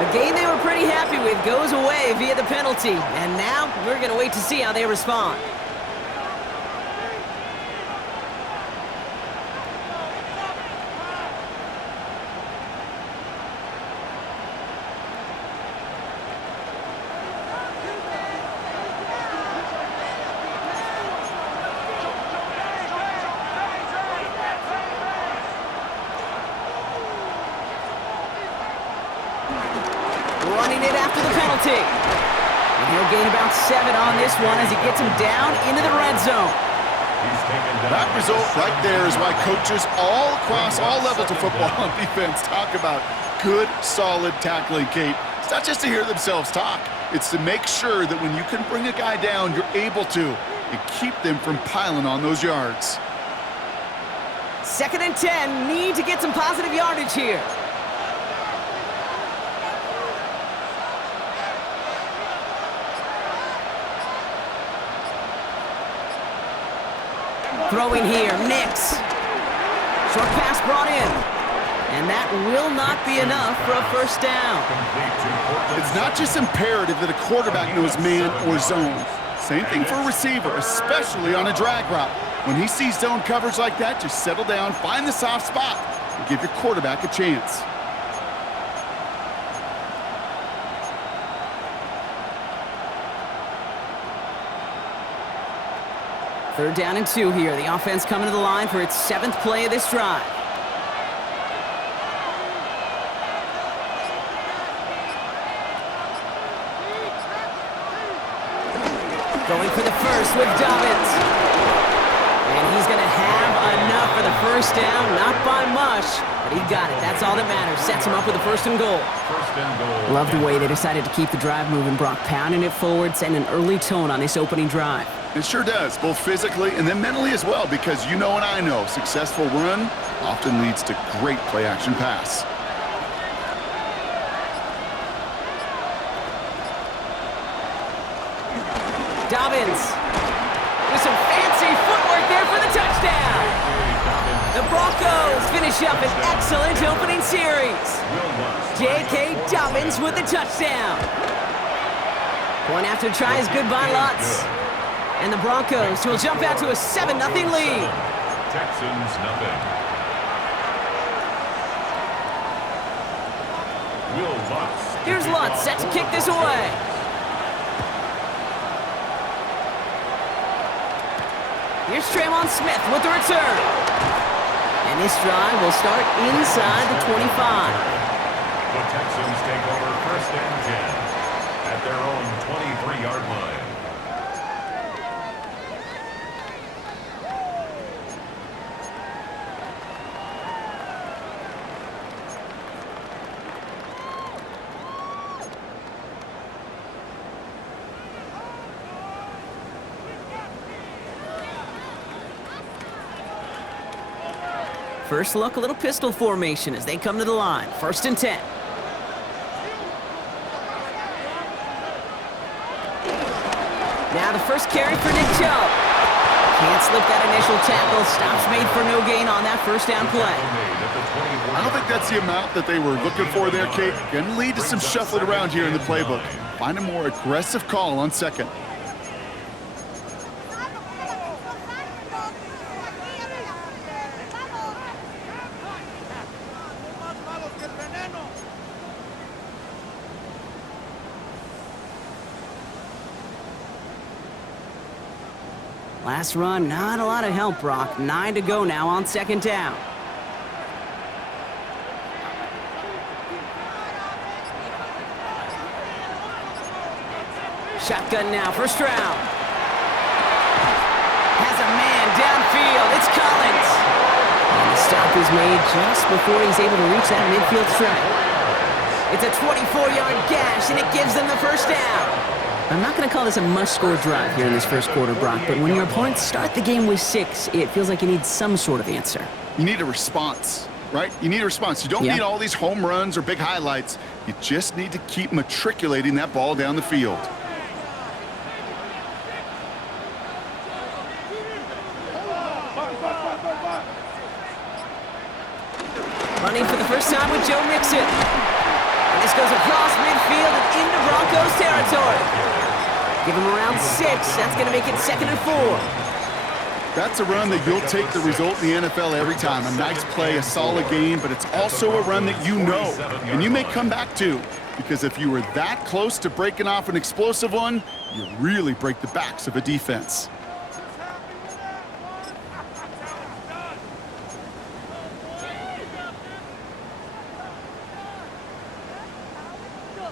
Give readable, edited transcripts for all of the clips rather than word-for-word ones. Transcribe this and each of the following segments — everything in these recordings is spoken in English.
A game they were pretty happy with goes away via the penalty. And now we're going to wait to see how they respond. Running it after the penalty. And he'll gain about 7 on this one as he gets him down into the red zone. That result right there is why coaches all across all levels of football on defense talk about good, solid tackling, Kate. It's not just to hear themselves talk. It's to make sure that when you can bring a guy down, you're able to and keep them from piling on those yards. 2nd and 10. Need to get some positive yardage here. Throwing here, Nix. Short pass brought in. And that will not be enough for a first down. It's not just imperative that a quarterback knows man or zone. Same thing for a receiver, especially on a drag route. When he sees zone coverage like that, just settle down, find the soft spot, and give your quarterback a chance. Third down and 2 here. The offense coming to the line for its 7th play of this drive. Going for the first with Dobbins. And he's going to have enough for the first down. Not by much, but he got it. That's all that matters. Sets him up with a first and goal. Love the way they decided to keep the drive moving. Brock pounding it forward, setting an early tone on this opening drive. It sure does, both physically and then mentally as well, because you know and I know, successful run often leads to great play-action pass. Dobbins with some fancy footwork there for the touchdown. The Broncos finish up an excellent opening series. J.K. Dobbins with the touchdown. Going after the try is good by lots. And the Broncos will jump out to a 7-0 lead. Texans nothing. Here's Lutz set to kick this away. Here's Traymon Smith with the return. And this drive will start inside the 25. The Texans take over 1st and 10 at their own 23-yard line. First look, a little pistol formation as they come to the line. 1st and 10. Now the first carry for Nick Chubb. Can't slip that initial tackle. Stops made for no gain on that first down play. I don't think that's the amount that they were looking for there, Kate. Going to lead to some shuffling around here in the playbook. Find a more aggressive call on 2nd. Last run, not a lot of help, Brock. 9 to go now on 2nd down. Shotgun now, first round. Has a man downfield. It's Collins. And the stop is made just before he's able to reach that midfield strike. It's a 24-yard gash, and it gives them the first down. I'm not going to call this a must-score drive here in this first quarter, Brock, but when your opponents start the game with 6, it feels like you need some sort of answer. You need a response, right? You need a response. You don't need all these home runs or big highlights. You just need to keep matriculating that ball down the field. Running for the first time with Joe Mixon. And this goes across midfield and into Broncos territory. Give him around 6. That's going to make it 2nd and 4. That's a run that you'll take the result in the NFL every time. A nice play, a solid game, but it's also a run that you know and you may come back to, because if you were that close to breaking off an explosive one, you really break the backs of a defense.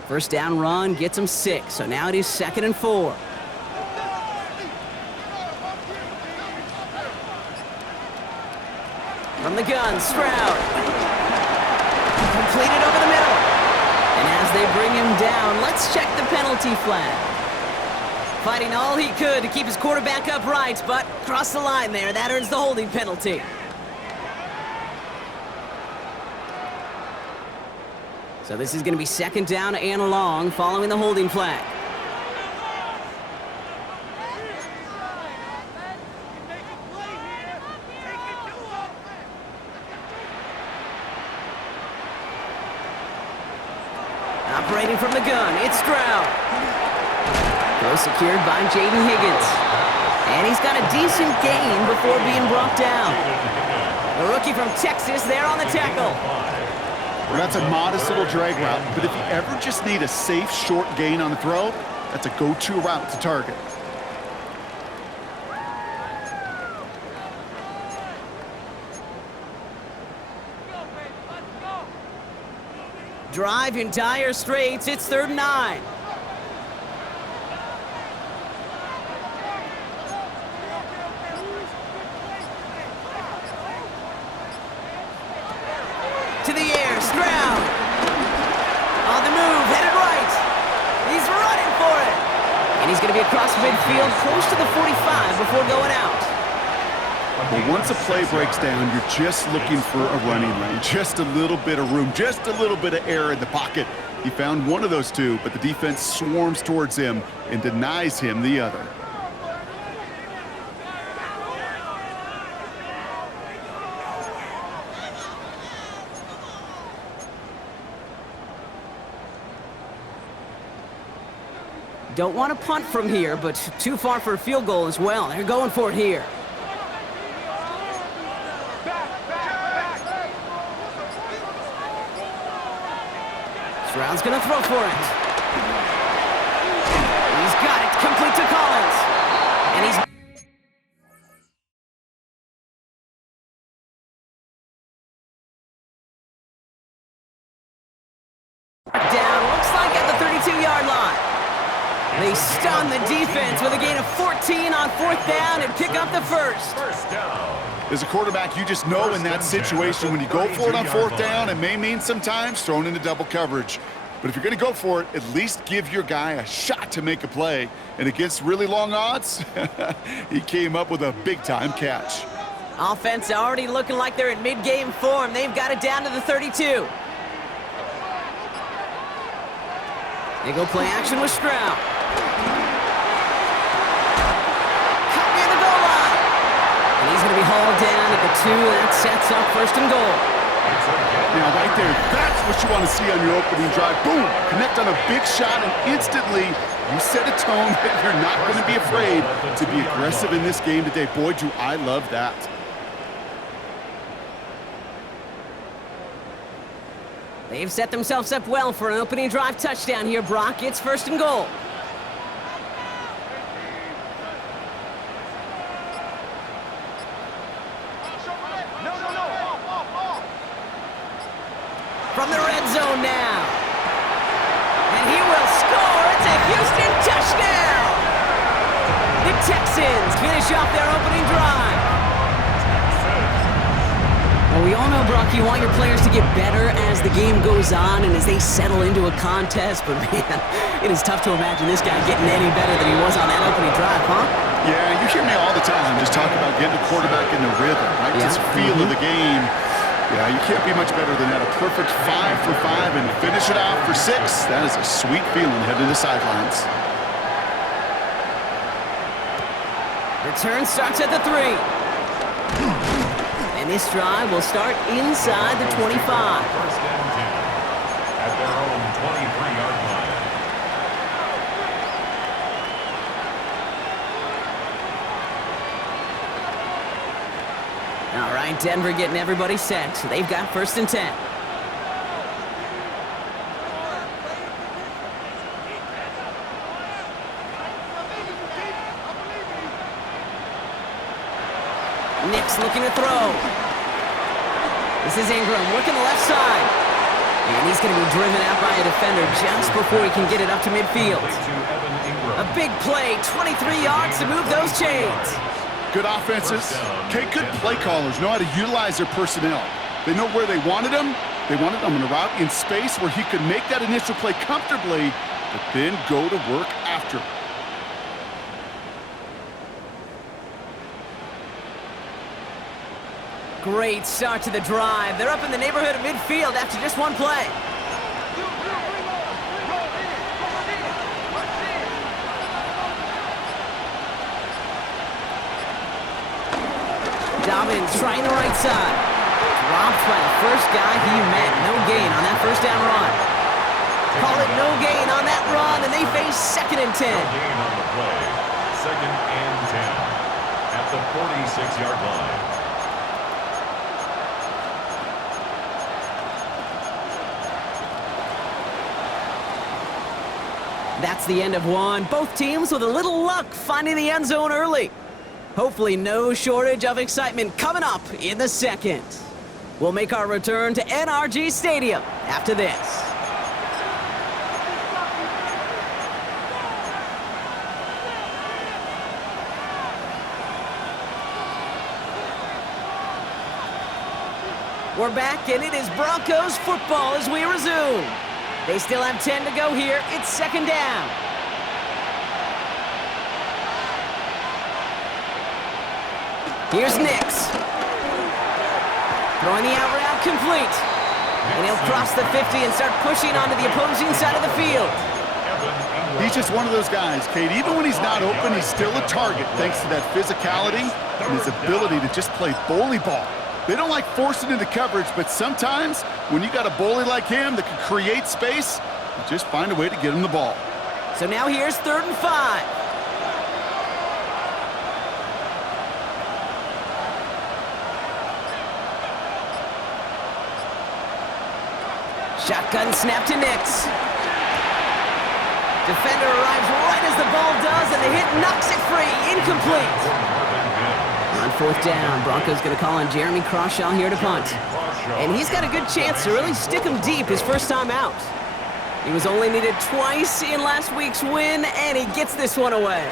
First down run gets him 6, so now it is 2nd and 4. From the gun, Stroud. Completed over the middle. And as they bring him down, let's check the penalty flag. Fighting all he could to keep his quarterback upright, but crossed the line there. That earns the holding penalty. So this is going to be 2nd down and long following the holding flag. Operating from the gun, it's Stroud. Throw secured by Jaden Higgins. And he's got a decent gain before being brought down. The rookie from Texas there on the tackle. Well, that's a modest little drag route, but if you ever just need a safe, short gain on the throw, that's a go-to route to target. Drive in dire straits, it's 3rd and 9. To the air, Stroud. On the move, headed right. He's running for it. And he's going to be across midfield, close to the 45 before going out. But once a play breaks down, you're just looking for a running lane, just a little bit of room, just a little bit of air in the pocket. He found one of those two, but the defense swarms towards him and denies him the other. Don't want to punt from here, but too far for a field goal as well. They're going for it here. Stroud's going to throw for it. He's got it, complete to Collins. And he's down, looks like at the 32-yard line. They stun the defense with a gain of 14 on 4th down and pick up the first. As a quarterback, you just know in that situation when you go for it on 4th down, it may mean sometimes thrown into double coverage. But if you're going to go for it, at least give your guy a shot to make a play. And against really long odds, he came up with a big-time catch. Offense already looking like they're in mid-game form. They've got it down to the 32. They go play action with Stroud. Cut near the goal line. And he's going to be hauled down at the 2. That sets up 1st and goal. Now, right there, that's what you want to see on your opening drive. Boom! Connect on a big shot, and instantly you set a tone that you're not going to be afraid to be aggressive in this game today. Boy, do I love that. They've set themselves up well for an opening drive touchdown here, Brock. It's 1st and goal. From the red zone now. And he will score. It's a Houston touchdown. The Texans finish off their opening drive. Well, we all know, Brock, you want your players to get better as the game goes on and as they settle into a contest. But, man, it is tough to imagine this guy getting any better than he was on that opening drive, huh? Yeah, you hear me all the time just talk about getting the quarterback in the rhythm, right? Yeah. Just feel of the game. Yeah, you can't be much better than that. A perfect 5 for 5 and finish it off for 6. That is a sweet feeling heading to the sidelines. Return starts at the 3. And this drive will start inside the 25. First and 10 at their own 23-yard line. All right, Denver getting everybody set. So they've got 1st and 10. Nick's looking to throw. This is Ingram working the left side. And he's going to be driven out by a defender just before he can get it up to midfield. A big play, 23 yards to move those chains. Good offenses. Okay, good play callers know how to utilize their personnel. They know where they wanted him. They wanted him in a route in space where he could make that initial play comfortably, but then go to work after. Great start to the drive. They're up in the neighborhood of midfield after just one play. Dobbins trying the right side. Dropped by the first guy he met. No gain on that first down run. Call it no gain on that run, and they face 2nd and 10. No gain on the play. 2nd and 10 at the 46-yard line. That's the end of one. Both teams with a little luck finding the end zone early. Hopefully no shortage of excitement coming up in the 2nd. We'll make our return to NRG Stadium after this. We're back, and it is Broncos football as we resume. They still have 10 to go here. It's 2nd down. Here's Nix. Throwing the out route complete. And he'll cross the 50 and start pushing onto the opposing side of the field. He's just one of those guys, Kate. Even when he's not open, he's still a target thanks to that physicality and his ability to just play bully ball. They don't like forcing into coverage, but sometimes when you got a bully like him that can create space, you just find a way to get him the ball. So now here's 3rd and 5. Shotgun snap to Nix. Defender arrives right as the ball does, and the hit knocks it free. Incomplete. On 4th down, Broncos going to call on Jeremy Crawshaw here to punt. And he's got a good chance to really stick him deep his first time out. He was only needed twice in last week's win, and he gets this one away.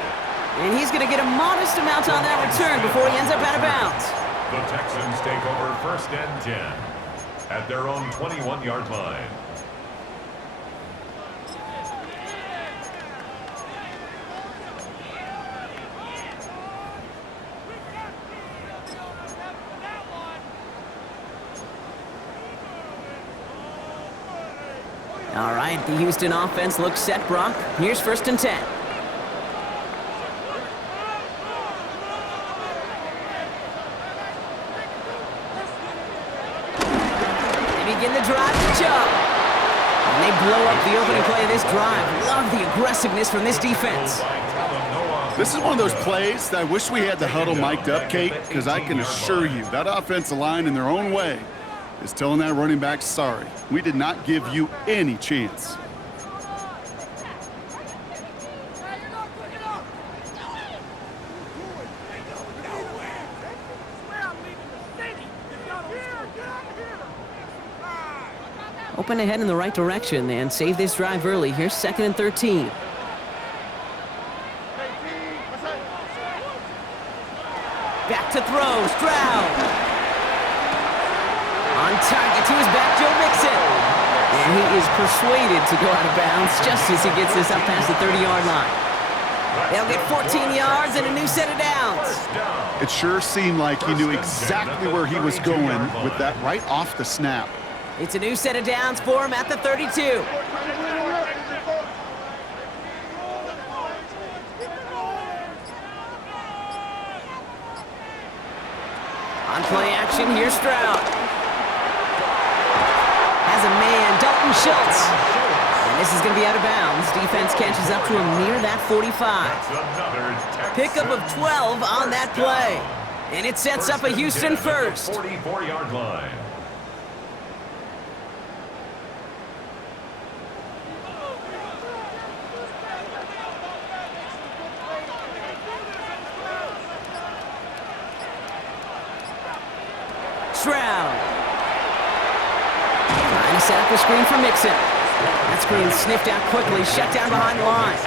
And he's going to get a modest amount on that return before he ends up out of bounds. The Texans take over 1st and 10 at their own 21-yard line. All right, the Houston offense looks set, Brock. Here's 1st and 10. They begin the drive to Chubb. And they blow up the opening play of this drive. Love the aggressiveness from this defense. This is one of those plays that I wish we had the huddle mic'd up, Kate, because I can assure you that offensive line in their own way is telling that running back, sorry, we did not give you any chance. Open ahead in the right direction and save this drive early. Here's 2nd and 13. Back to throw, Stroud. On target to his back, Joe Mixon. And he is persuaded to go out of bounds just as he gets this up past the 30-yard line. They'll get 14 yards and a new set of downs. It sure seemed like he knew exactly where he was going with that right off the snap. It's a new set of downs for him at the 32. On play action, here's Stroud. Has a man, Dalton Schultz. And This is going to be out of bounds. Defense catches up to him near that 45. Pickup of 12 on that play. And it sets up a Houston first. 44-yard line. Stroud. Trying to set up a screen for Mixon. That screen sniffed out quickly, shut down behind the line.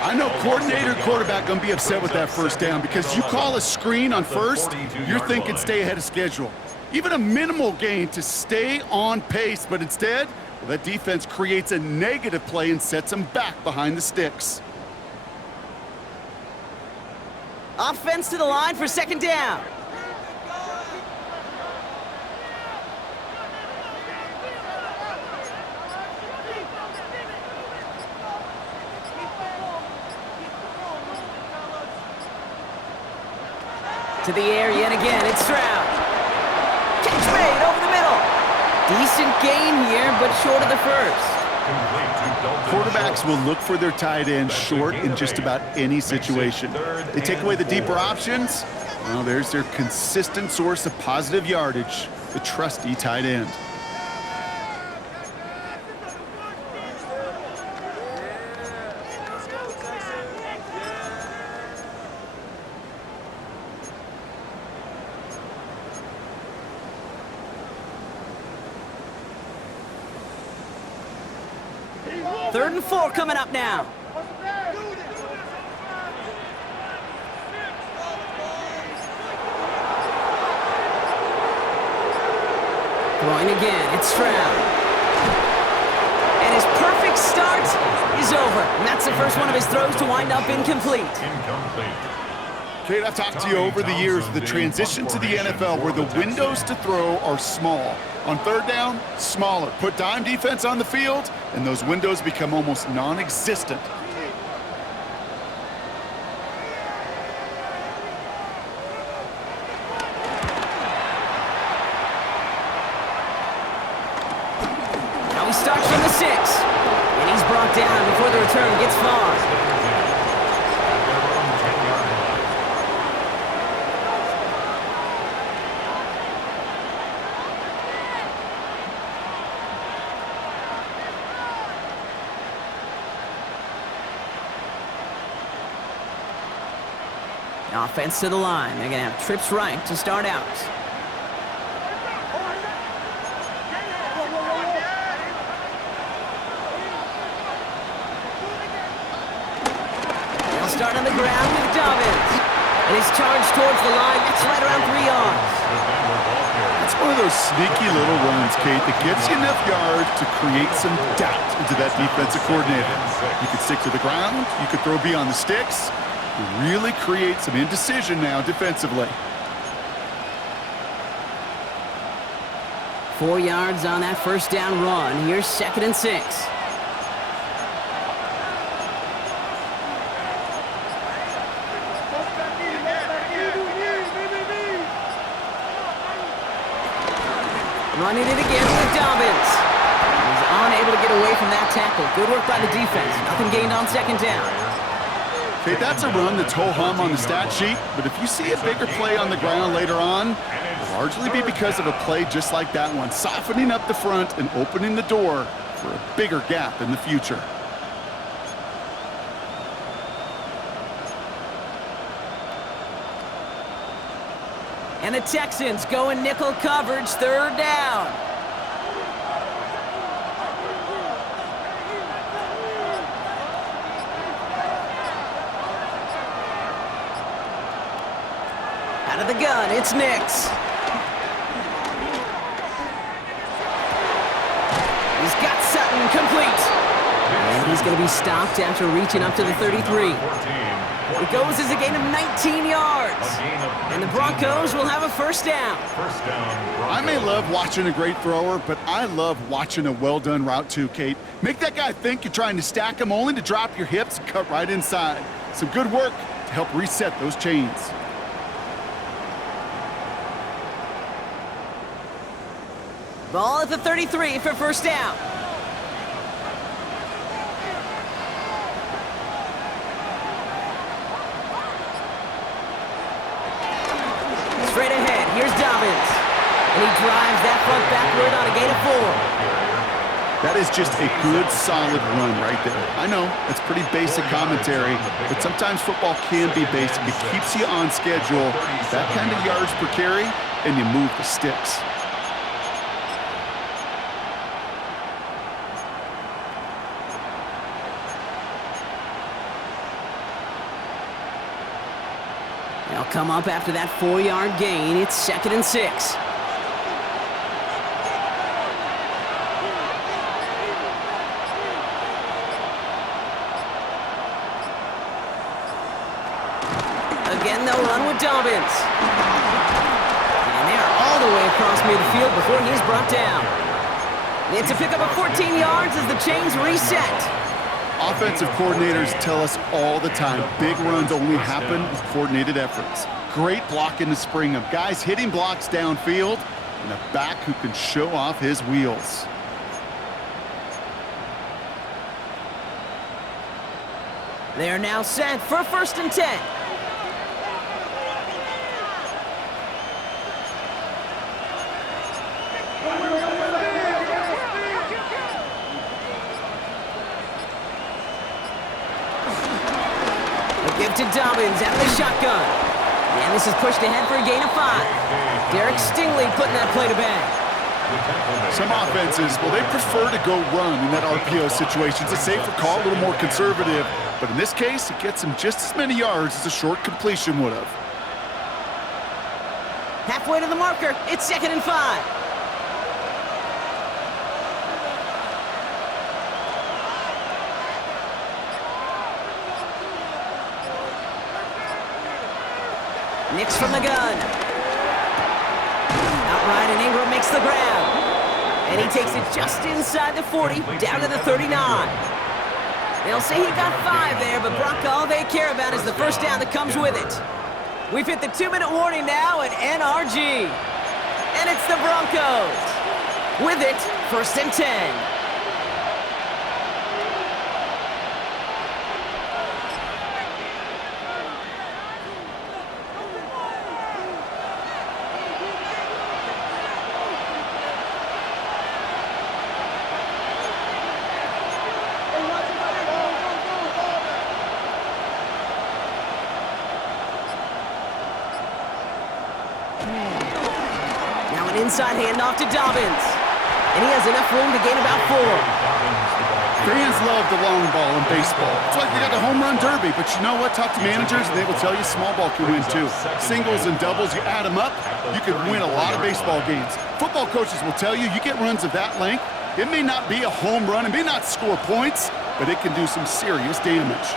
I know coordinator quarterback going to be upset with that first down because you call a screen on first, you're thinking stay ahead of schedule. Even a minimal gain to stay on pace, but instead, well, that defense creates a negative play and sets them back behind the sticks. Offense to the line for second down. To the air yet again, it's Stroud. Catch made over the middle. Decent gain here, but short of the first. Quarterbacks will look for their tight end short in just about any situation. They take away the deeper options. Well, there's their consistent source of positive yardage, the trusty tight end. Third and 4 coming up now. Throwing again, it's Stroud. And his perfect start is over. And that's the first one of his throws to wind up incomplete. Kate, I've talked to you over the years of the transition to the NFL where the windows to throw are small. On third down, smaller. Put dime defense on the field, and those windows become almost non-existent. Now he starts from the 6. And he's brought down before the return gets far. Offense to the line. They're going to have trips right to start out. They'll start on the ground with Dobbins. And he's charged towards the line. That's right around 3 yards. It's one of those sneaky little runs, Kate, that gets you enough yards to create some doubt into that defensive coordinator. You could stick to the ground. You could throw beyond the sticks. Really create some indecision now defensively. 4 yards on that first down run. Here's 2nd and 6. Running it again with Dobbins. He's unable to get away from that tackle. Good work by the defense. Nothing gained on 2nd down. Okay, that's a run that's ho-hum on the stat sheet, but if you see a bigger play on the ground later on, it'll largely be because of a play just like that one, softening up the front and opening the door for a bigger gap in the future. And the Texans go in nickel coverage, 3rd down. Out of the gun, it's Nix. He's got Sutton complete. And he's going to be stopped after reaching up to the 33. It goes as a gain of 19 yards. And the Broncos will have a first down. I may love watching a great thrower, but I love watching a well-done route too, Kate. Make that guy think you're trying to stack him only to drop your hips and cut right inside. Some good work to help reset those chains. Ball at the 33 for first down. straight ahead. Here's Dobbins. And he drives that front backward on a gain of 4. That is just a good, solid run right there. I know, it's pretty basic commentary, but sometimes football can be basic. It keeps you on schedule, that kind of yards per carry, and you move the sticks. They'll come up after that 4-yard gain. It's 2nd and 6. Again, they'll run with Dobbins. And they're all the way across midfield before he's brought down. It's a pickup of 14 yards as the chains reset. Offensive coordinators tell us all the time, big runs only happen with coordinated efforts. Great block in the spring of guys hitting blocks downfield and a back who can show off his wheels. They're now set for 1st and 10. Give to Dobbins out of the shotgun. And this is pushed ahead for a gain of 5. Derek Stingley putting that play to bed. Some offenses, well, they prefer to go run in that RPO situation. It's a safer call, a little more conservative. But in this case, it gets him just as many yards as a short completion would have. Halfway to the marker. It's 2nd and 5. Nix from the gun. Outright, and Ingram makes the grab. And he takes it just inside the 40, down to the 39. They'll say he got 5 there, but Brock, all they care about is the first down that comes with it. We've hit the 2-minute warning now at NRG. And it's the Broncos. With it, 1st and 10. Now an inside handoff to Dobbins. And he has enough room to gain about 4. Fans love the long ball in baseball. It's like they got the home run derby, but you know what? Talk to managers and they will tell you small ball can win too. Singles and doubles, you add them up, you can win a lot of baseball games. Football coaches will tell you, you get runs of that length, it may not be a home run, it may not score points, but it can do some serious damage.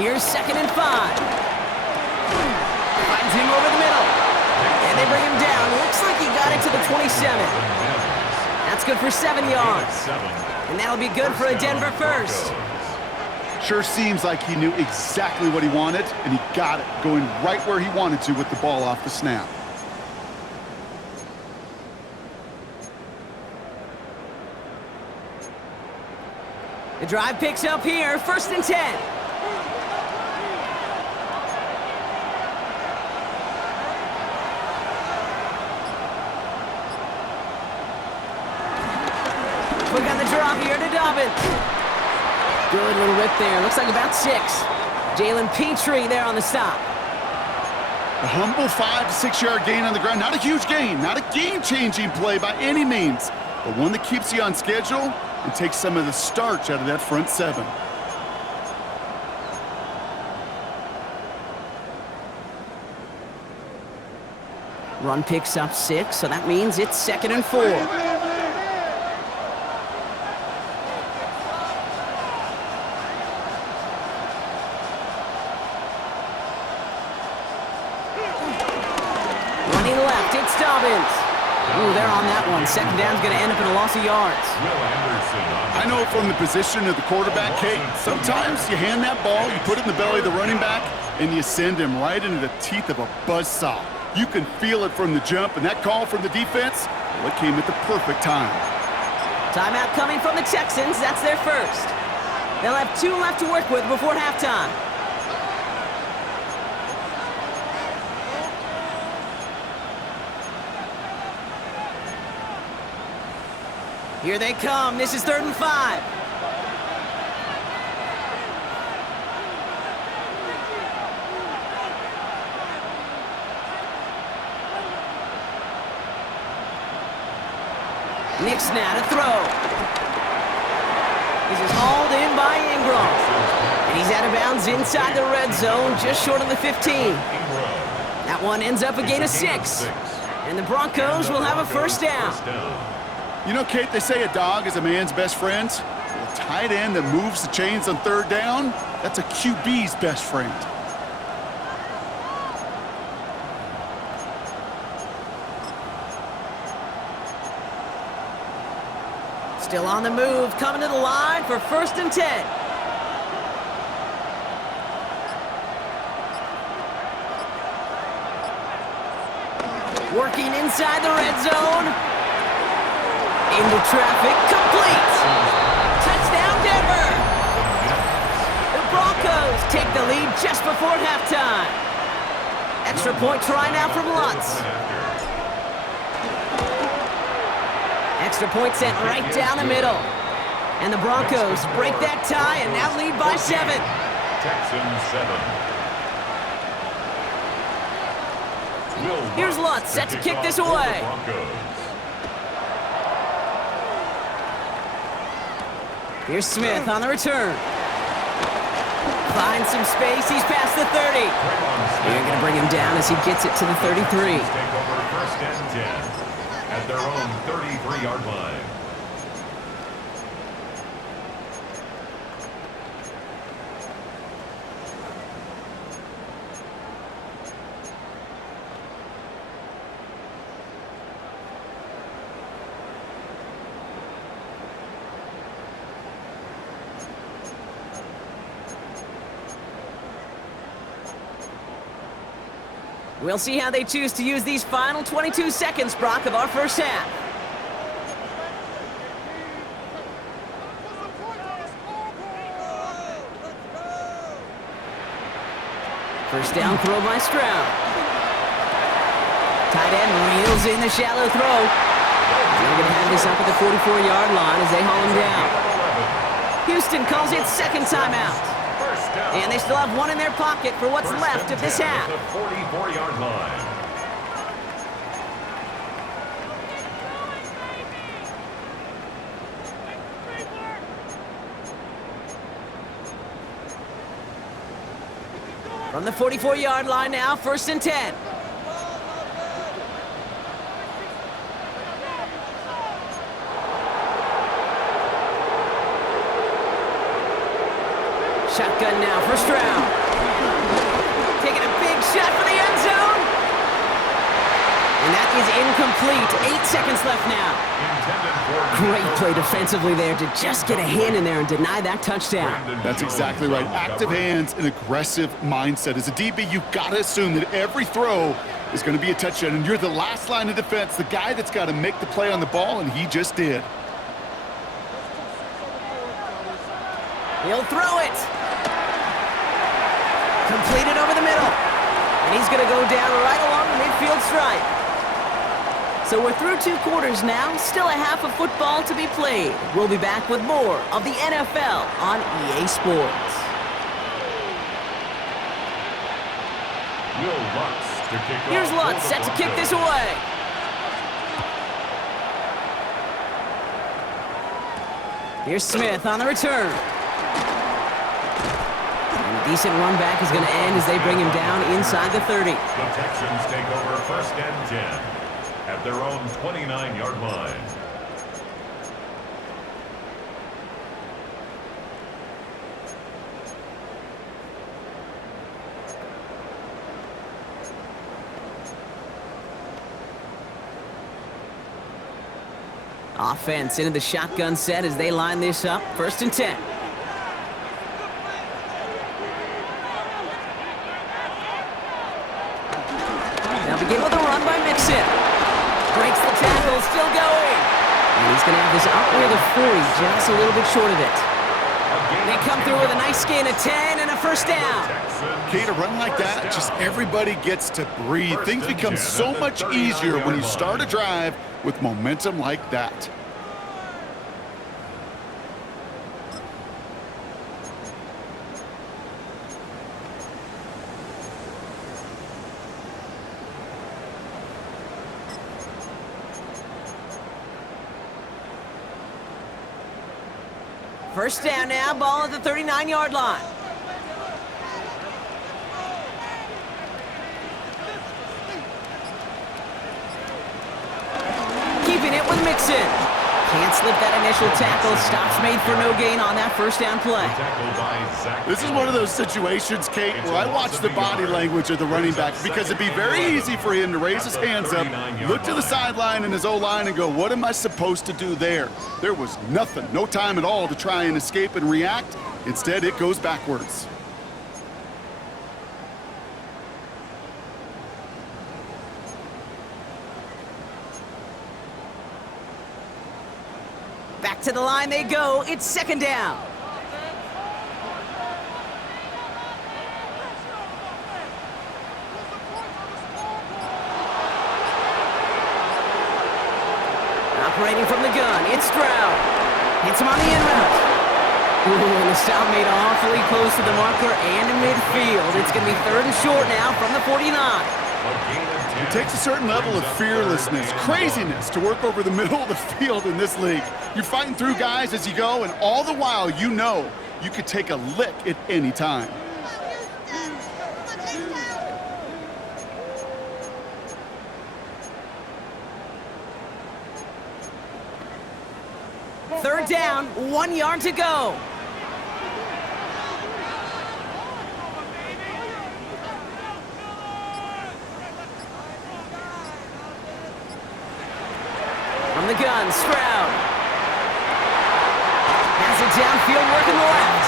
Here's 2nd and 5. Finds him over the middle. And they bring him down. Looks like he got it to the 27. That's good for 7 yards. And that'll be good for a Denver first. Sure seems like he knew exactly what he wanted, and he got it, going right where he wanted to with the ball off the snap. The drive picks up here, 1st and 10. Quick on the drop here to Dobbins. Good little rip there. Looks like about 6. Jalen Petrie there on the stop. A humble 5 to 6 yard gain on the ground. Not a huge gain, not a game-changing play by any means, but one that keeps you on schedule and takes some of the starch out of that front 7. Run picks up 6, so that means it's 2nd and 4. Dobbins. Ooh, they're on that one. 2nd down's going to end up in a loss of yards. I know from the position of the quarterback, Kate, sometimes you hand that ball, you put it in the belly of the running back, and you send him right into the teeth of a buzzsaw. You can feel it from the jump, and that call from the defense, well, it came at the perfect time. Timeout coming from the Texans. That's their first. They'll have 2 left to work with before halftime. Here they come. This is 3rd and 5. Nix now to throw. This is hauled in by Ingram. And he's out of bounds inside the red zone, just short of the 15. That one ends up a gain of 6. And the Broncos will have a first down. You know, Kate, they say a dog is a man's best friend. Well, a tight end that moves the chains on 3rd down, that's a QB's best friend. Still on the move, coming to the line for 1st and 10. Working inside the red zone. Into traffic, complete. Touchdown, Denver. The Broncos take the lead just before halftime. Extra point try now from Lutz. Extra point sent right down the middle. And the Broncos break that tie and now lead by 7. Texans 7. Here's Lutz set to kick this away. Here's Smith on the return. Finds some space. He's past the 30. They're going to bring him down as he gets it to the 33. Take over 1st and 10 at their own 33-yard line. We'll see how they choose to use these final 22 seconds, Brock, of our first half. First down throw by Stroud. Tight end reels in the shallow throw. They're going to have this up at the 44-yard line as they haul him down. Houston calls it 2nd timeout. And they still have 1 in their pocket for what's left of this half. The 44-yard line. From the 44-yard line now, 1st and 10. Shotgun now for Stroud. Taking a big shot for the end zone. And that is incomplete. 8 seconds left now. Great play defensively there to just get a hand in there and deny that touchdown. That's exactly right. Active hands and aggressive mindset. As a DB, you've got to assume that every throw is going to be a touchdown, and you're the last line of defense, the guy that's got to make the play on the ball, and he just did. He'll throw it. Completed over the middle. And he's going to go down right along the midfield stripe. So we're through 2 quarters now. Still a half of football to be played. We'll be back with more of the NFL on EA Sports. Here's Lutz set to kick this away. Here's Smith on the return. And a decent run back is going to end as they bring him down inside the 30. The Texans take over 1st and 10 at their own 29-yard line. Offense into the shotgun set as they line this up. 1st and 10. Now begin with a run by Mixon. Breaks the tackle, still going. And he's going to have this out near the 40, just a little bit short of it. They come through with a nice gain of 10 and a first down. Kate, a run like that, just everybody gets to breathe. Things become so much easier when you start a drive with momentum like that. First down now, ball at the 39-yard line. Keeping it with Mixon. Can't slip that initial tackle. Stops made for no gain on that first down play. This is one of those situations, Kate, where I watch the body language of the running back because it'd be very easy for him to raise his hands up, look to the sideline in his O-line and go, what am I supposed to do there? There was nothing, no time at all to try and escape and react. Instead, it goes backwards. Back to the line they go. It's second down. Operating from the gun, it's Stroud. Hits him on the in route. Ooh, and the stop made awfully close to the marker and in midfield. It's going to be third and short now from the 49. It takes a certain level of fearlessness, craziness to work over the middle of the field in this league. You're fighting through guys as you go, and all the while you know you could take a lick at any time. Third down, 1 yard to go. From the gun, Stroud. Has it downfield, working the left.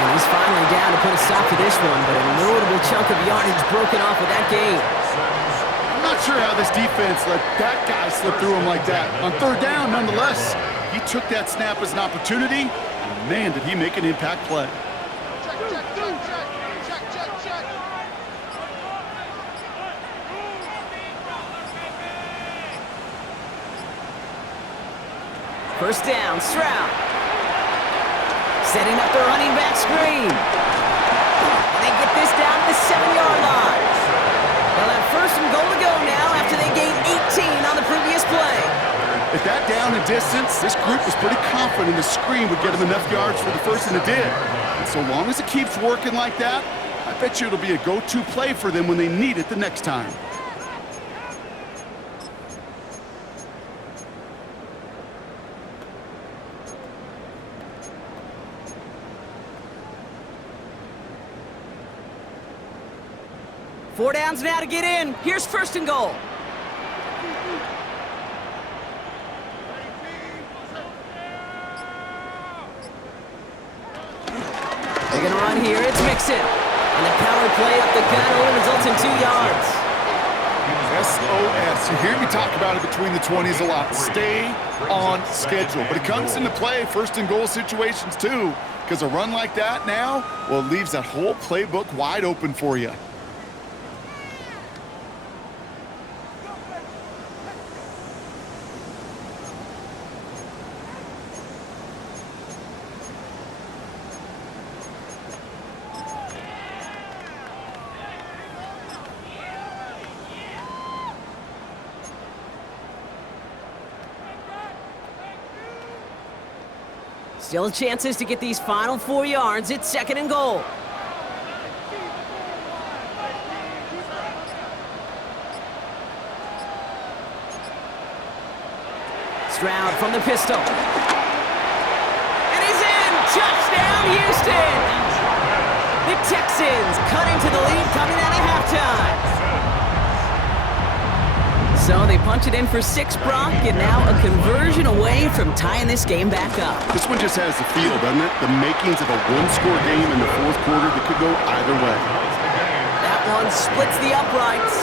And he's finally down to put a stop to this one, but a notable chunk of yardage broken off with that gain. I'm not sure how this defense let that guy slip through him like that. On third down, nonetheless, he took that snap as an opportunity, and man, did he make an impact play. First down, Stroud. Setting up the running back screen. And they get this down to the 7-yard line. They'll have first and goal to go now after they gained 18 on the previous play. At that down and distance, this group was pretty confident the screen would get them enough yards for the first, and it did. And so long as it keeps working like that, I bet you it'll be a go-to play for them when they need it the next time. Four downs now to get in. Here's first and goal. They're going to run here. It's Mixon. And the power play up the gun only results in 2 yards. SOS. You hear me talk about it between the 20s a lot. Stay on schedule. But it comes into play first and goal situations too. Because a run like that now, well, it leaves that whole playbook wide open for you. Still chances to get these final 4 yards. It's second and goal. Stroud from the pistol. And he's in! Touchdown, Houston! The Texans cut into the lead coming out of halftime. So they punch it in for 6, Brock, and now a conversion away from tying this game back up. This one just has the feel, doesn't it? The makings of a one-score game in the fourth quarter that could go either way. That one splits the uprights.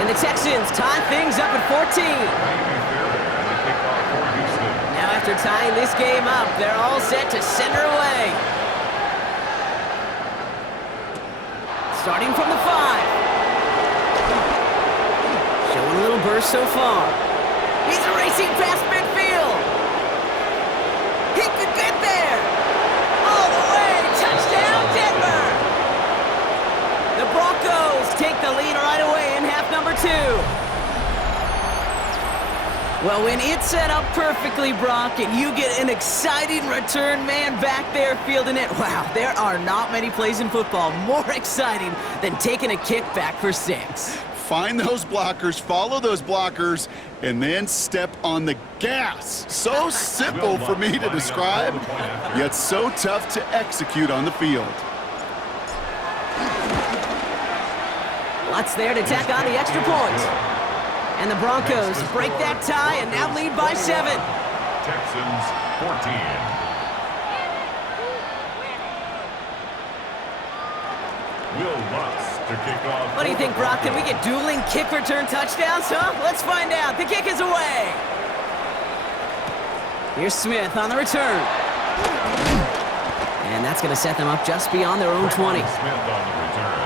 And the Texans tie things up at 14. After tying this game up, they're all set to send her away. Starting from the 5. Showing a little burst so far. He's racing past midfield. He could get there. All the way. Touchdown, Denver. The Broncos take the lead right away in half number 2. Well, when it's set up perfectly, Brock, and you get an exciting return man back there fielding it, wow, there are not many plays in football more exciting than taking a kick back for 6. Find those blockers, follow those blockers, and then step on the gas. So simple for me to describe, yet so tough to execute on the field. Lots there to tack on the extra point. And the Broncos break that tie and now lead by 7. Texans 14. Will Lutz to kick off. What do you think, Brock? Can we get dueling kick return touchdowns, huh? Let's find out. The kick is away. Here's Smith on the return. And that's going to set them up just beyond their own 20. Smith on the return.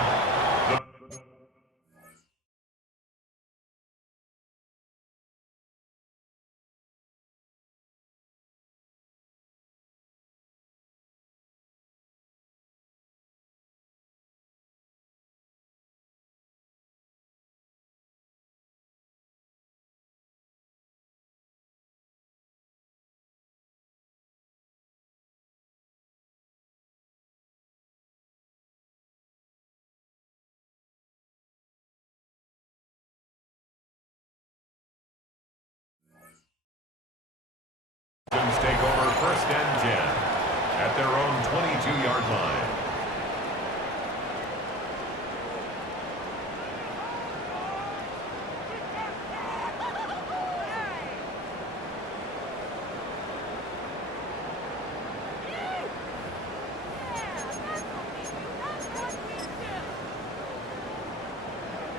Texans take over 1st and 10 at their own 22-yard line.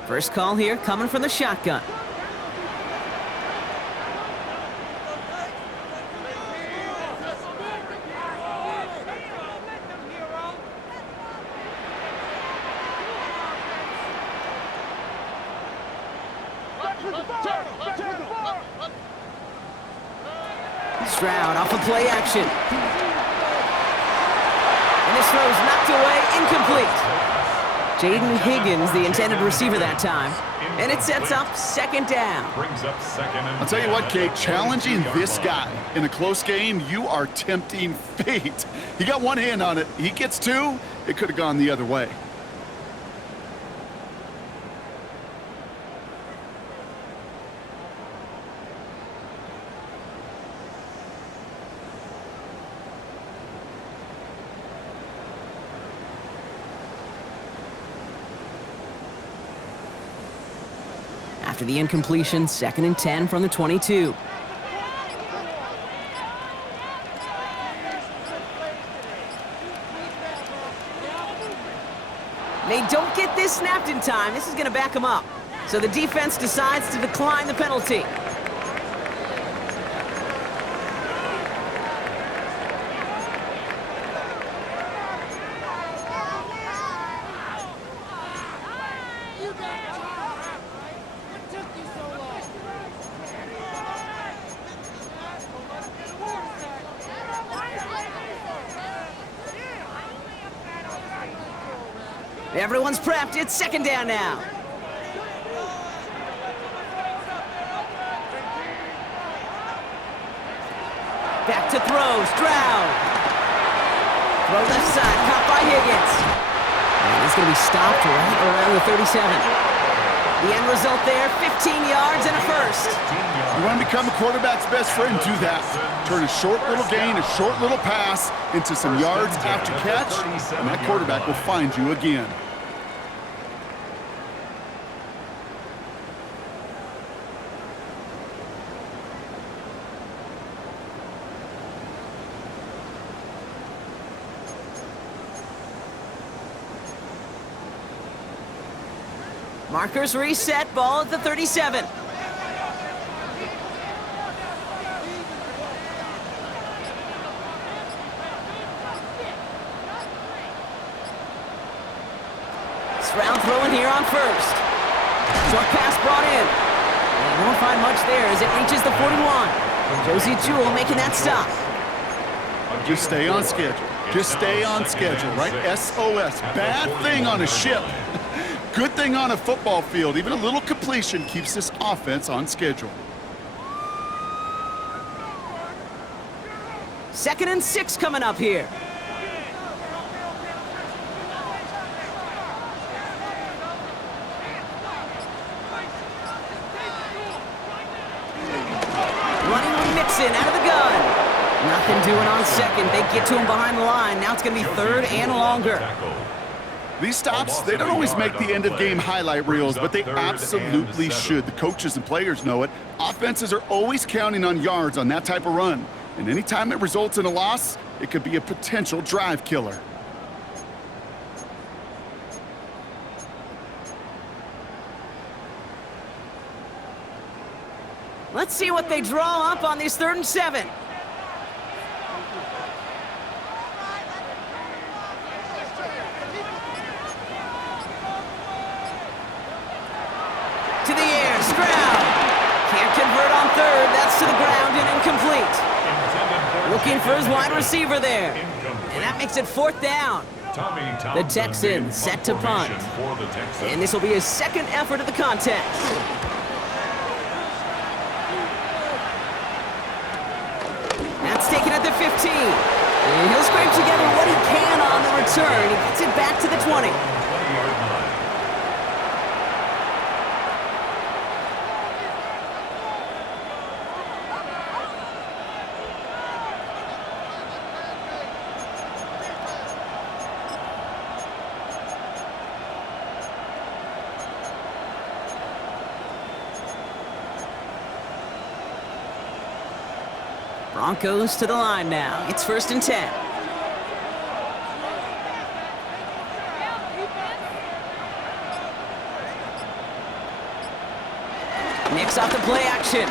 First call here coming from the shotgun. Stroud off of play action. And this throw's knocked away, incomplete. Jaden Higgins, the intended receiver that time. And it sets up 2nd down. I'll tell you what, Kate, challenging this guy in a close game, you are tempting fate. He got one hand on it. He gets 2. It could have gone the other way. After the incompletion, 2nd and 10 from the 22. They don't get this snapped in time. This is going to back them up. So the defense decides to decline the penalty. Everyone's prepped. It's 2nd down now. Back to throw. Stroud. Throw left side. Caught by Higgins. And he's going to be stopped right around the 37. The end result there, 15 yards and a first. You want to become a quarterback's best friend, do that. Turn a short little gain, a short little pass into some yards after catch, and that quarterback will find you again. Markers reset, ball at the 37. First round throwing here on first. Short pass brought in. And won't find much there as it reaches the 41. Josie Jewell making that stop. Just stay on schedule. Just stay on schedule, right? SOS. Bad thing on a ship. Good thing on a football field. Even a little completion keeps this offense on schedule. 2nd and 6 coming up here. Running with Mixon out of the gun. Nothing doing on second. They get to him behind the line. Now it's going to be 3rd and longer. These stops, they don't always make the end-of-game highlight reels, but they absolutely should. The coaches and players know it. Offenses are always counting on yards on that type of run. And anytime it results in a loss, it could be a potential drive killer. Let's see what they draw up on this 3rd and 7. To the air, Stroud. Can't convert on 3rd. That's to the ground and incomplete. Looking for his wide receiver there. And that makes it 4th down. The Texans set to punt. And this will be his 2nd effort of the contest. That's taken at the 15. And he'll scrape together what he can on the return. He gets it back to the 20. Broncos to the line now. It's 1st and 10. Nix off the play action.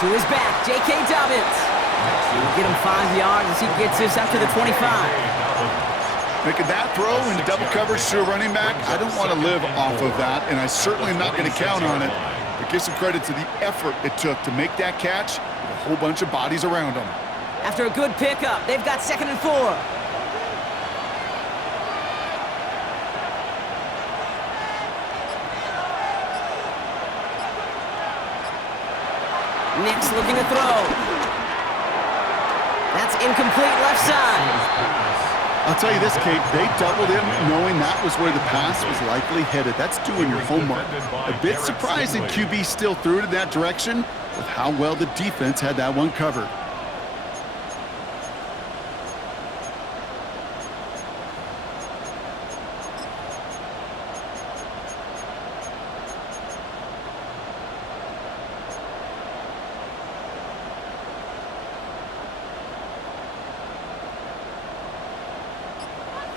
To his back, J.K. Dobbins. He'll get him 5 yards as he gets this up to the 25. Making that throw in double coverage to a running back, I don't want to live off of that, and I certainly am not going to count on it. But give some credit to the effort it took to make that catch with a whole bunch of bodies around him. After a good pickup, they've got 2nd and 4. Nix looking to throw. That's incomplete left side. I'll tell you this, Kate, they doubled him knowing that was where the pass was likely headed. That's doing your homework. A bit surprising QB still threw it in that direction with how well the defense had that one covered.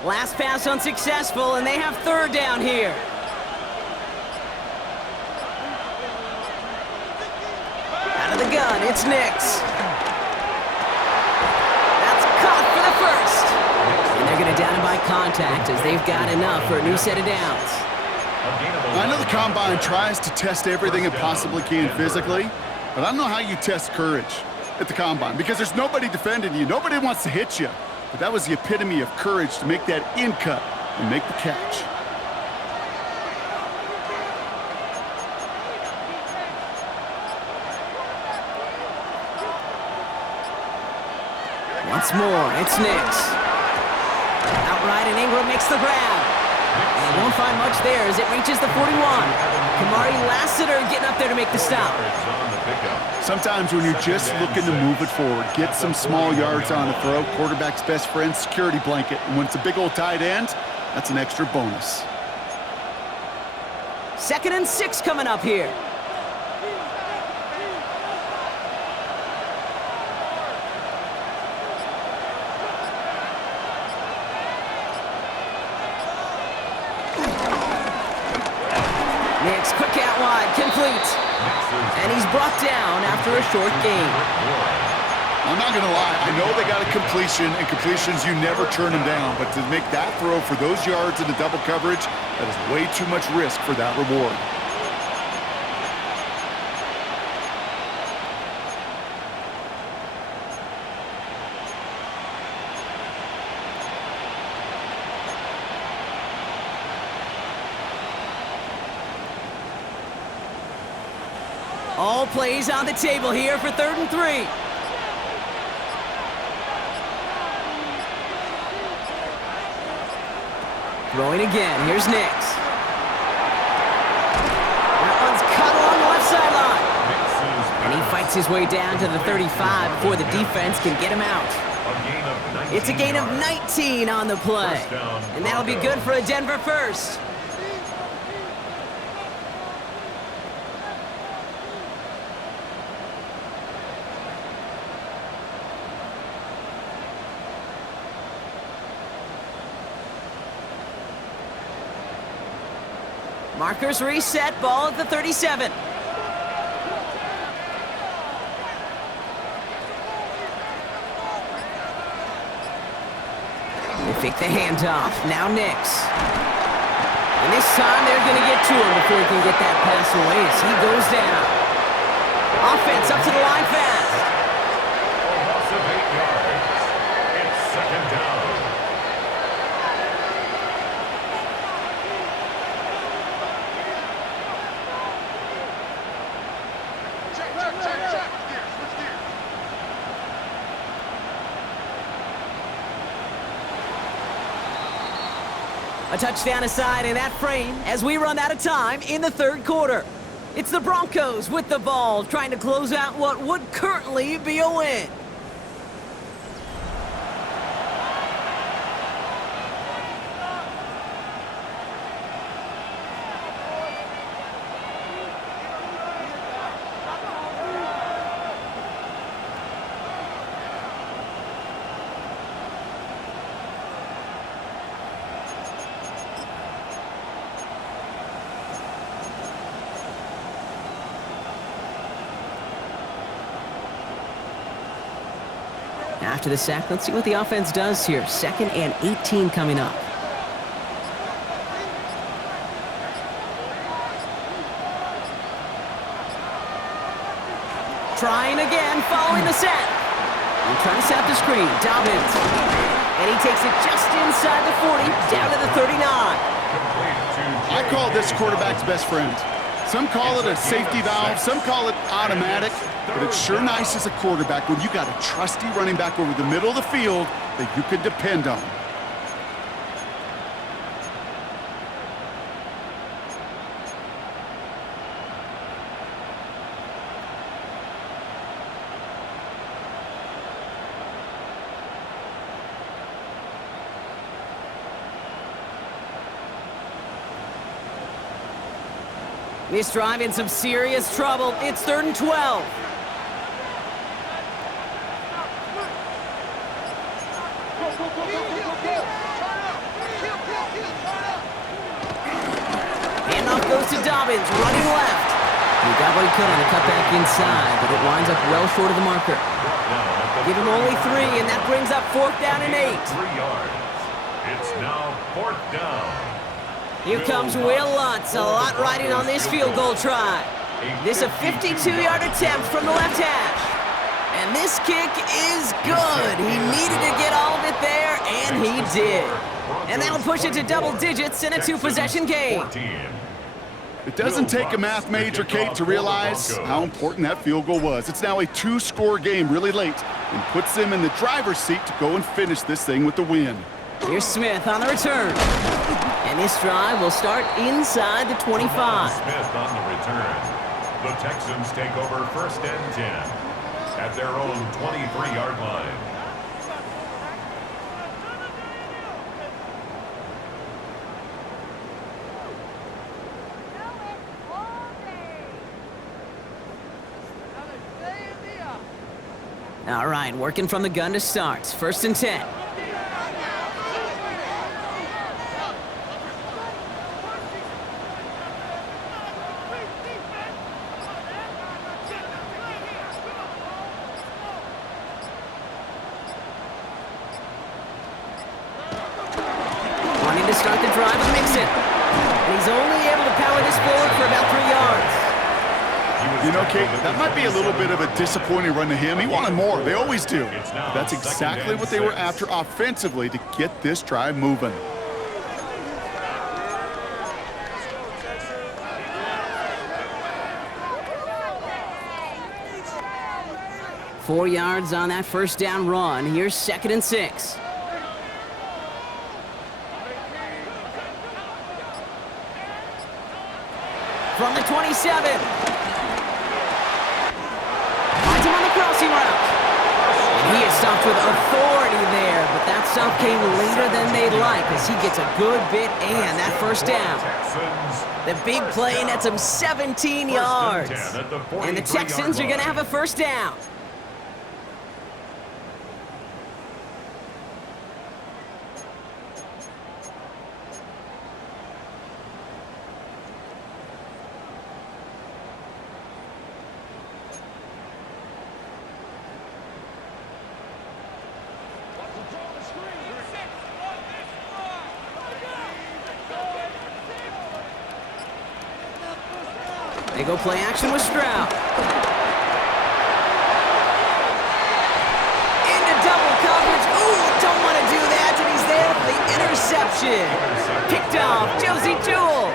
Last pass unsuccessful, and they have 3rd down here. Out of the gun, it's Nix. That's caught for the 1st. And they're going to down him by contact as they've got enough for a new set of downs. I know the Combine tries to test everything it possibly can physically, but I don't know how you test courage at the Combine because there's nobody defending you. Nobody wants to hit you. But that was the epitome of courage to make that in cut and make the catch. Once more, it's Nix. Outright, and Ingram makes the grab. And won't find much there as it reaches the 41. Kamari Lassiter getting up there to make the stop. Sometimes when you're just looking to move it forward, get some small yards on the throw, quarterback's best friend, security blanket. And when it's a big old tight end, that's an extra bonus. 2nd and 6 coming up here. Nix, quick out wide, complete. And he's brought down after a short gain. I'm not going to lie. I know they got a completion, and completions, you never turn them down. But to make that throw for those yards in the double coverage, that is way too much risk for that reward. All plays on the table here for 3rd and 3. Throwing again. Here's Nix. That one's cut along the left sideline. And he fights his way down to the 35 before the defense can get him out. It's a gain of 19 on the play. And that'll be good for a Denver first. Markers reset, ball at the 37. They fake the handoff. Now Nix. And this time they're going to get to him before he can get that pass away as he goes down. Offense up to the line fast. A loss of 8 yards. It's 2nd down. A touchdown aside in that frame as we run out of time in the 3rd quarter. It's the Broncos with the ball, trying to close out what would currently be a win. After the sack, let's see what the offense does here. 2nd and 18 coming up. Trying again, following the set. And trying to set up the screen. Dobbins. And he takes it just inside the 40, down to the 39. I call this quarterback's best friend. Some call it a safety valve, some call it automatic, but it's sure nice as a quarterback when you got a trusty running back over the middle of the field that you could depend on. This drive in some serious trouble. It's 3rd and 12. Handoff goes to Dobbins, running left. He got what he could on the cutback inside, but it winds up well short of the marker. Give him only 3, and that brings up 4th down and 8. 3 yards. It's now 4th down. Here comes Will Lutz, a lot riding on this field goal try. This a 52-yard attempt from the left hash. And this kick is good. He needed to get all of it there, and he did. And that'll push it to double digits in a 2-possession game. It doesn't take a math major, Kate, to realize how important that field goal was. It's now a 2-score game really late and puts them in the driver's seat to go and finish this thing with the win. Here's Smith on the return. And this drive will start inside the 25. Smith on the return. The Texans take over 1st and 10 at their own 23-yard line. All right, working from the gun to start. 1st and 10. to start the drive with Mixon. And he's only able to power this forward for about 3 yards. You know, Kate, that might be a little bit of a disappointing run to him. He wanted more. They always do. But that's exactly what they were after offensively to get this drive moving. Four yards on that first down run. Here's 2nd and 6. From the 27. Finds him on the crossing route. And he is stopped with authority there, but that stop came later than they'd like as he gets a good bit and that first down. The big play nets him 17 yards. And the Texans are going to have a first down. They go play action with Stroud. Into double coverage. Ooh, don't want to do that. And he's there for the interception. Picked off Josie Jewell.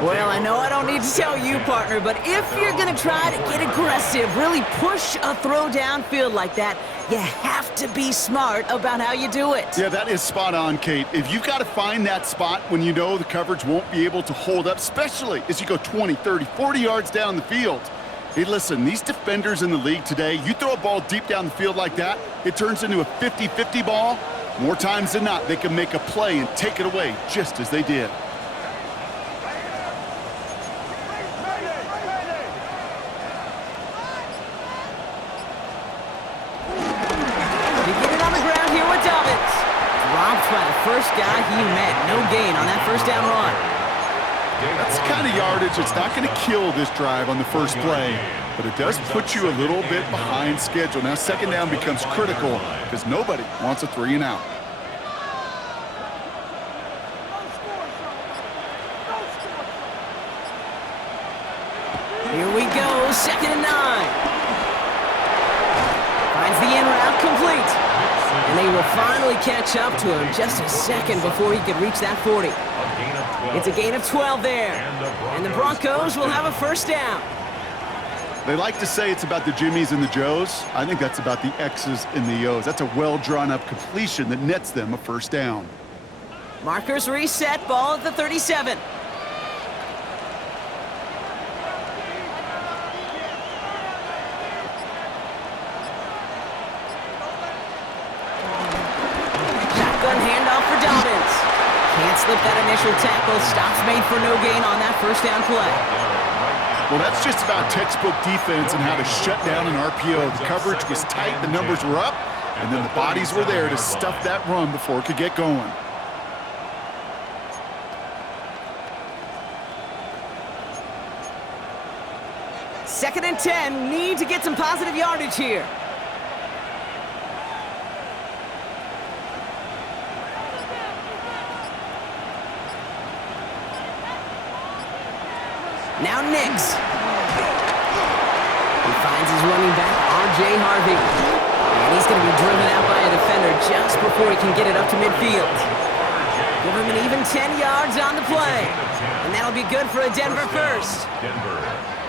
Well, I know I don't need to tell you, partner, but if you're going to try to get aggressive, really push a throw downfield like that, you have to be smart about how you do it. Yeah, that is spot on, Kate. If you've got to find that spot when you know the coverage won't be able to hold up, especially as you go 20, 30, 40 yards down the field. Hey, listen, these defenders in the league today, you throw a ball deep down the field like that, it turns into a 50-50 ball. More times than not, they can make a play and take it away just as they did. First guy he met, no gain on that first down run. That's the kind of yardage that's not going to kill this drive on the first play, but it does put you a little bit behind schedule. Now 2nd down becomes critical because nobody wants a 3 and out. Here we go, 2nd and 9. Finds the in route complete. And they will finally catch up to him just a second before he could reach that 40. It's a gain of 12 there. And the Broncos will have a first down. They like to say it's about the Jimmies and the Joes. I think that's about the X's and the O's. That's a well-drawn-up completion that nets them a first down. Markers reset, ball at the 37. Can't slip that initial tackle. Stops made for no gain on that first down play. Well, that's just about textbook defense and how to shut down an RPO. The coverage was tight, the numbers were up, and then the bodies were there to stuff that run before it could get going. Second and 10. Need to get some positive yardage here. Now Nix. He finds his running back, R.J. Harvey. And he's going to be driven out by a defender just before he can get it up to midfield. Give him an even 10 yards on the play. And that'll be good for a Denver first.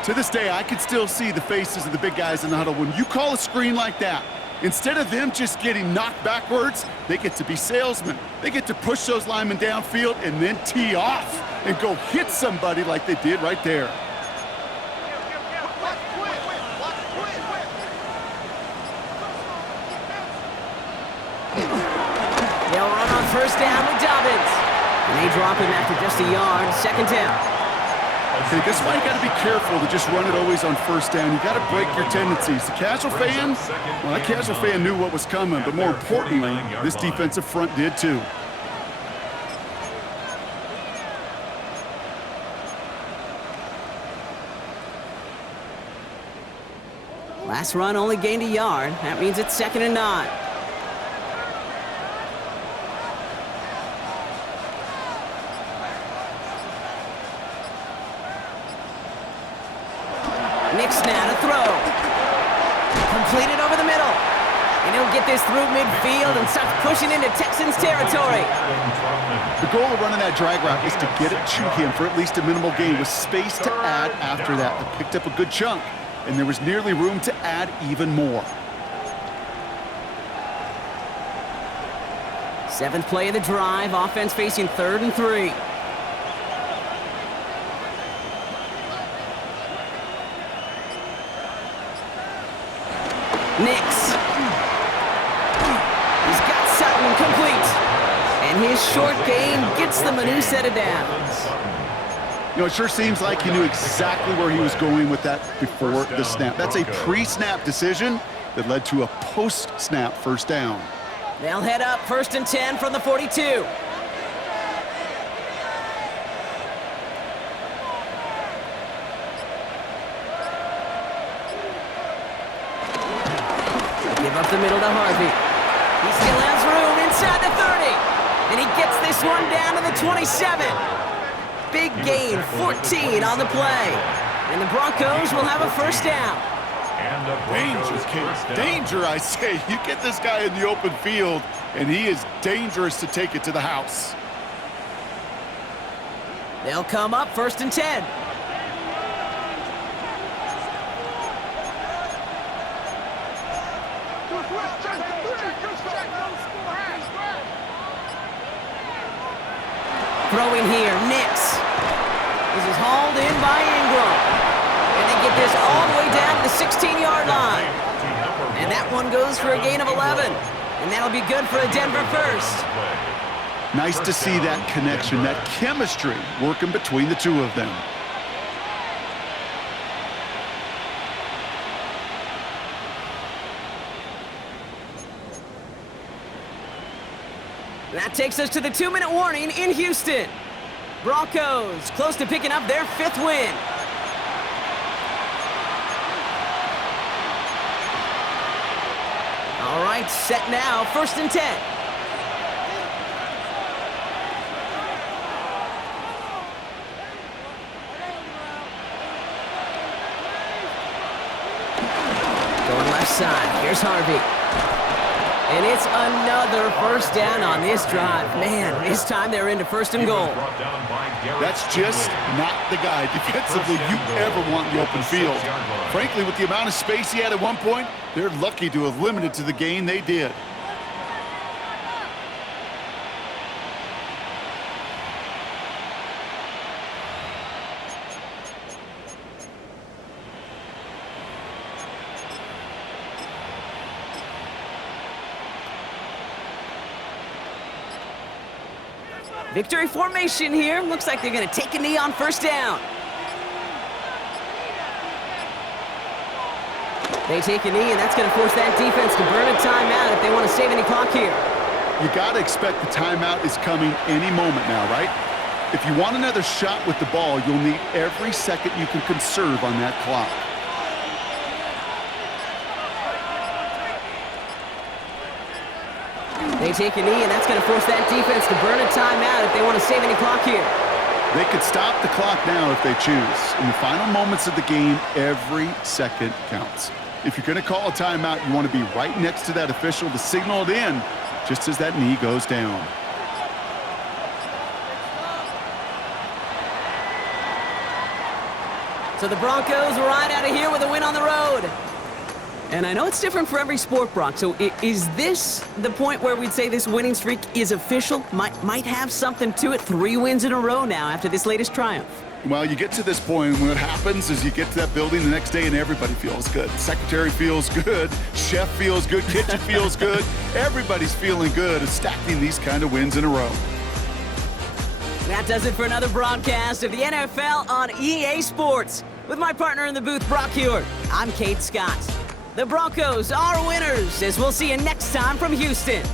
To this day, I can still see the faces of the big guys in the huddle. When you call a screen like that, instead of them just getting knocked backwards, they get to be salesmen. They get to push those linemen downfield and then tee off and go hit somebody like they did right there. They'll run on first down with Dobbins. And they drop him after just a yard. 2nd down. Okay, this is why you got to be careful to just run it always on first down. You got to break your tendencies. The casual fan, well, that casual fan knew what was coming, but more importantly, this defensive front did too. Last run only gained a yard. That means it's 2nd and 9. Nix now to throw. Completed over the middle. And he'll get this through midfield and starts pushing into Texans territory. The goal of running that drag route is to get it to him for at least a minimal gain with space to add after that. They picked up a good chunk, and there was nearly room to add even more. 7th play of the drive, offense facing 3rd and 3. Nix. He's got Sutton complete. And his short game gets them a new set of downs. You know, it sure seems like he knew exactly where he was going with that before the snap. That's a pre-snap decision that led to a post-snap first down. They'll head up 1st and 10 from the 42. Give up the middle to Harvey. He still has room inside the 30. And he gets this one down to the 27. Big gain, 14 on the play. And the Broncos will have a first down. Danger, Kate. Danger, I say. You get this guy in the open field, and he is dangerous to take it to the house. They'll come up 1st and 10. Throwing here, Nix. This is hauled in by Ingram. And they get this all the way down to the 16-yard line. And that one goes for a gain of 11. And that'll be good for a Denver first. Nice to see that connection, that chemistry working between the two of them. That takes us to the 2-minute warning in Houston. Broncos close to picking up their 5th win. All right, set now, 1st and 10. Going left side, here's Harvey. And it's another first down on this drive. Man, this time they're into 1st and goal. That's just not the guy defensively you ever want in the open field. Frankly, with the amount of space he had at one point, they're lucky to have limited to the gain they did. Victory formation here. Looks like they're going to take a knee on 1st down. They take a knee, and that's going to force that defense to burn a timeout if they want to save any clock here. You got to expect the timeout is coming any moment now, right? If you want another shot with the ball, you'll need every second you can conserve on that clock. They take a knee, and that's going to force that defense to burn a timeout if they want to save any clock here. They could stop the clock now if they choose. In the final moments of the game, every second counts. If you're going to call a timeout, you want to be right next to that official to signal it in just as that knee goes down. So the Broncos ride out of here with a win on the road. And I know it's different for every sport, Brock. So is this the point where we'd say this winning streak is official? Might have something to it. 3 wins in a row now after this latest triumph. Well, you get to this point, and what happens is you get to that building the next day and everybody feels good. Secretary feels good, chef feels good, kitchen feels good. Everybody's feeling good at stacking these kind of wins in a row. That does it for another broadcast of the NFL on EA Sports. With my partner in the booth, Brock Hewitt, I'm Kate Scott. The Broncos are winners, as we'll see you next time from Houston.